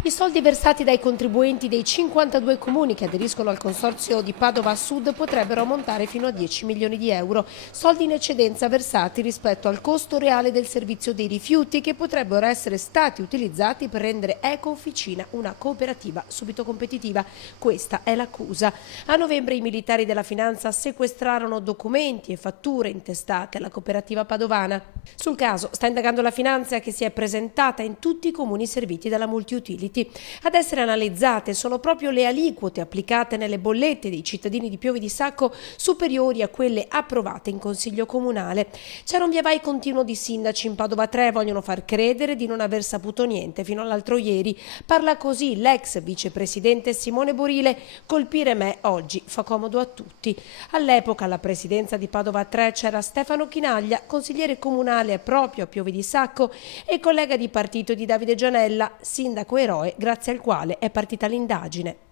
I soldi versati dai contribuenti dei 52 comuni che aderiscono al consorzio di Padova Sud potrebbero ammontare fino a 10 milioni di euro, soldi in eccedenza versati rispetto al costo reale del servizio dei rifiuti che potrebbero essere stati utilizzati per rendere Eco Officina una cooperativa subito competitiva. Questa è l'accusa. A novembre i militari della finanza sequestrarono documenti e fatture intestate alla cooperativa padovana. Sul caso sta indagando la finanza che si è presentata in tutti i comuni serviti dalla multiutility. Ad essere analizzate sono proprio le aliquote applicate nelle bollette dei cittadini di Piove di Sacco superiori a quelle approvate in Consiglio Comunale. C'era un via vai continuo di sindaci in Padova 3, vogliono far credere di non aver saputo niente fino all'altro ieri. Parla così l'ex vicepresidente Simone Borile: colpire me oggi fa comodo a tutti. All'epoca alla presidenza di Padova 3 c'era Stefano Chinaglia, consigliere comunale proprio a Piove di Sacco e collega di partito di Davide Gianella, sindaco eroe grazie al quale è partita l'indagine.